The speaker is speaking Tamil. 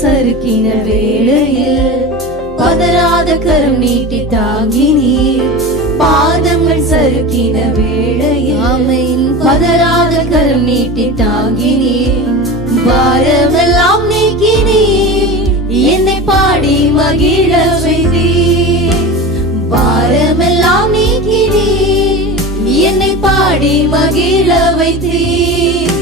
சறுக்கின வேளையில் பதறாத கரம் நீட்டி தாங்கினீர். பாதங்கள் சறுக்கின வேளையில் பதறாத கரம் நீட்டி தாங்கினீர். பாரமெல்லாம் நீக்கினீர், என்னை பாடி மகிழ வைத்தீர். பாரமெல்லாம் நீக்கினீர், என்னை பாடி மகிழ வைத்தீர்.